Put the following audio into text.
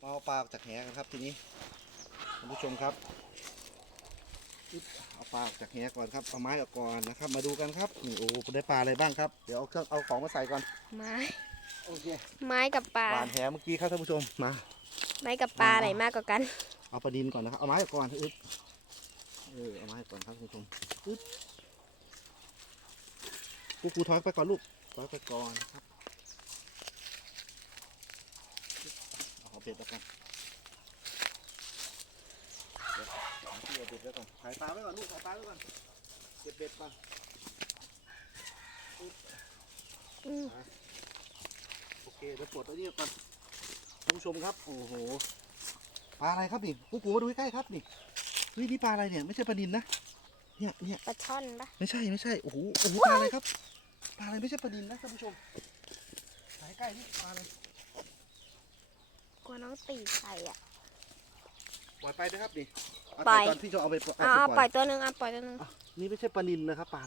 มาเอาปลาออกจากแหกันครับทีนี้ท่านผู้ชมครับอึ๊บเอาปลาออกจากแหก่อนครับเอาไม้ออกก่อนนะครับ มาดูกันครับนี่โอ้โหได้ปลาอะไรบ้างครับเดี๋ยวเอาเครื่องเอาของมาใส่ก่อนไม้โอเคไม้กับปลาหวานแหเมื่อกี้ครับท่านผู้ชมมาไม้กับปลาไหนมากกว่ากัน เอาปลาดินก่อนนะครับเอาไม้ออกก่อนอึ๊บเออเอาไม้ออกก่อนครับท่านผู้ชมอึ๊บกูกูถอยไปก่อนลูกถอยไปก่อนนะครับ เอาเบ็ดแล้วกันเดี๋ยวเอาที่เอาเบ็ดไว้ก่อนถ่ายปลาไว้ก่อนลูกถ่ายปลาไว้ก่อนเก็บเบ็ดก่อนอืมโอเคเดี๋ยวปลดตัวนี้ก่อนท่านผู้ชมครับโอ้โหปลาอะไรครับนี่กูกูมาดูใกล้ๆครับนี่เฮ้ยนี่ปลาอะไรเนี่ยไม่ใช่ปลานินนะเนี่ยเนี่ยปลาช่อนปะไม่ใช่ไม่ใช่โอ้โหโอ้โหปลาอะไรครับปลาอะไรไม่ใช่ปลานินนะท่านผู้ชมถ่ายใกล้นี่ปลาอะไรกลัว น้องตีใส่อะ ปล่อยไปนะครับนี่เอาปล่ถ่าอยยตอนที่จะเอาไปปล่อยอ่าเอาปไปปล่ล่ออยยตัวหนึ่งอะปล่อยตัวหนึ่ง นี่ไม่ใช่ปลานินนะครับปลา